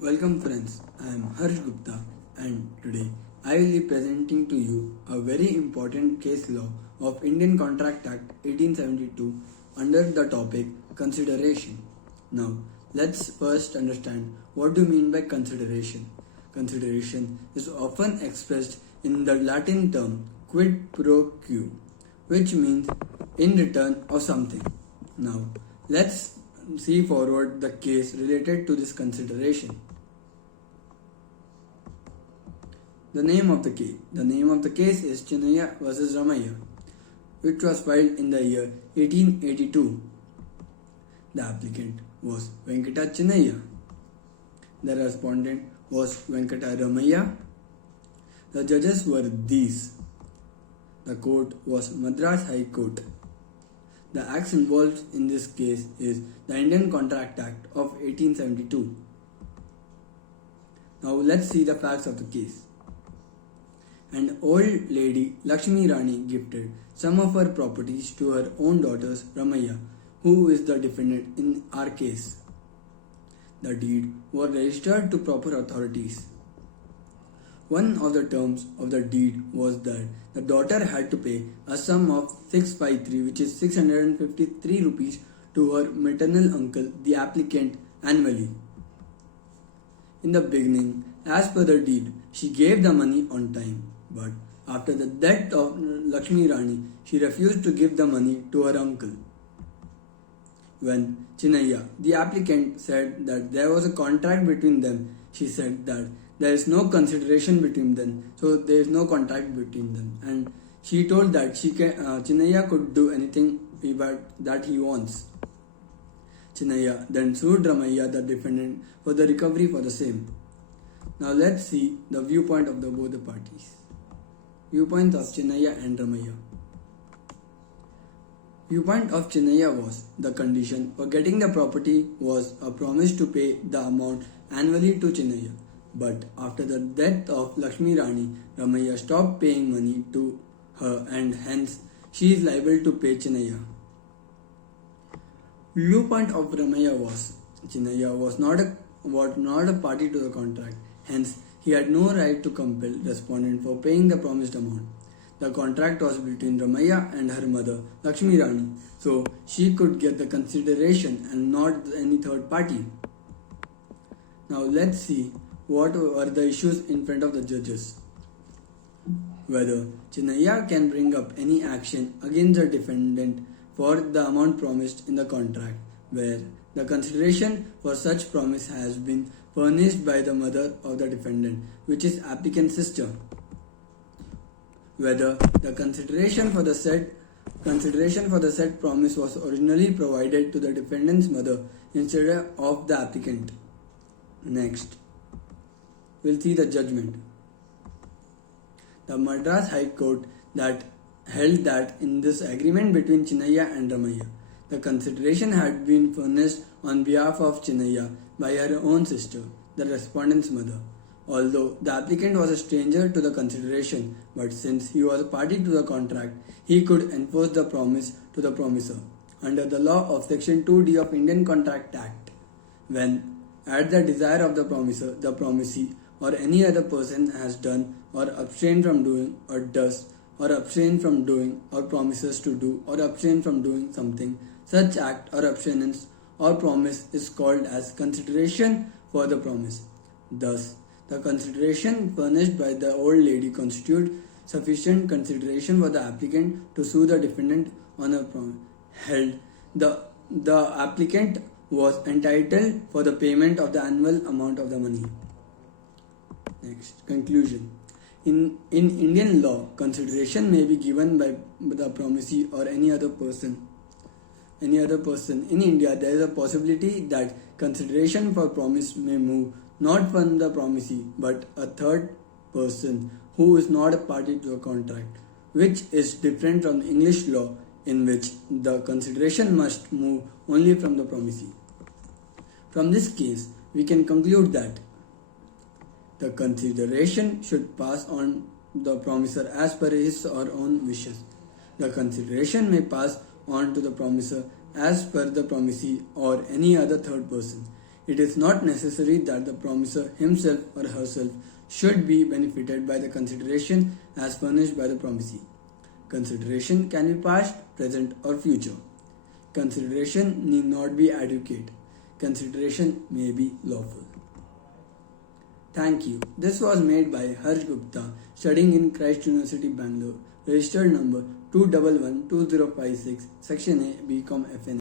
Welcome friends, I am Gupta and today I will be presenting to you a very important case law of Indian Contract Act 1872 under the topic consideration. Now let's first understand what do you mean by consideration. Consideration is often expressed in the Latin term quid pro quo, which means in return of something. Now let's see forward the case related to this consideration. The name of the case. The name of the case is Chinnaya versus Ramayya, which was filed in the year 1882. The applicant was Venkata Chinnaya. The respondent was Venkata Ramayya. The judges were these. The court was Madras High Court. The acts involved in this case is the Indian Contract Act of 1872. Now let's see the facts of the case. An old lady, Lakshmi Rani, gifted some of her properties to her own daughters, Ramayya, who is the defendant in our case. The deed was registered to proper authorities. One of the terms of the deed was that the daughter had to pay a sum of 653, which is 653 rupees, to her maternal uncle, the applicant, annually. In the beginning, as per the deed, she gave the money on time. But after the death of Lakshmi Rani, she refused to give the money to her uncle. When Chinnaya, the applicant, said that there was a contract between them, she said that there is no consideration between them, so there is no contract between them. And she told that Chinnaya could do anything that he wants. Chinnaya then sued Ramayya, the defendant, for the recovery for the same. Now let's see the viewpoint of both the parties. Viewpoint of Chinnaya and Ramayya. Viewpoint of Chinnaya was the condition for getting the property was a promise to pay the amount annually to Chinnaya. But after the death of Lakshmi Rani, Ramayya stopped paying money to her and hence she is liable to pay Chinnaya. Viewpoint of Ramayya was Chinnaya was not a party to the contract, hence he had no right to compel respondent for paying the promised amount. The contract was between Ramayya and her mother, Lakshmi Rani, so she could get the consideration and not any third party. Now let's see what were the issues in front of the judges. Whether Chinnaya can bring up any action against the defendant for the amount promised in the contract, where the consideration for such promise has been furnished by the mother of the defendant, which is applicant's sister. Whether the consideration for the said promise was originally provided to the defendant's mother instead of the applicant. Next, we'll see the judgment. The Madras High Court that held that in this agreement between Chinnaya and Ramayya, the consideration had been furnished on behalf of Chinnaya by her own sister, the respondent's mother. Although the applicant was a stranger to the consideration, but since he was a party to the contract, he could enforce the promise to the promisor under the law of Section 2D of Indian Contract Act, when at the desire of the promisor, the promisee, or any other person has done or abstained from doing or does or abstain from doing or promises to do or abstain from doing something, such act or abstinence or promise is called as consideration for the promise. Thus, the consideration furnished by the old lady constituted sufficient consideration for the applicant to sue the defendant on a promise. Held, the applicant was entitled for the payment of the annual amount of the money. Next, conclusion. In Indian law, consideration may be given by the promisee or any other person. In India, there is a possibility that consideration for promise may move not from the promisee but a third person who is not a party to a contract, which is different from English law in which the consideration must move only from the promisee. From this case, we can conclude that the consideration should pass on the promisor as per his or her own wishes. The consideration may pass on to the promisor as per the promisee or any other third person. It is not necessary that the promisor himself or herself should be benefited by the consideration as furnished by the promisee. Consideration can be past, present, or future. Consideration need not be adequate. Consideration may be lawful. Thank you. This was made by Harsh Gupta, studying in Christ University, Bangalore. Registered number 2112056, Section A, BCom FN.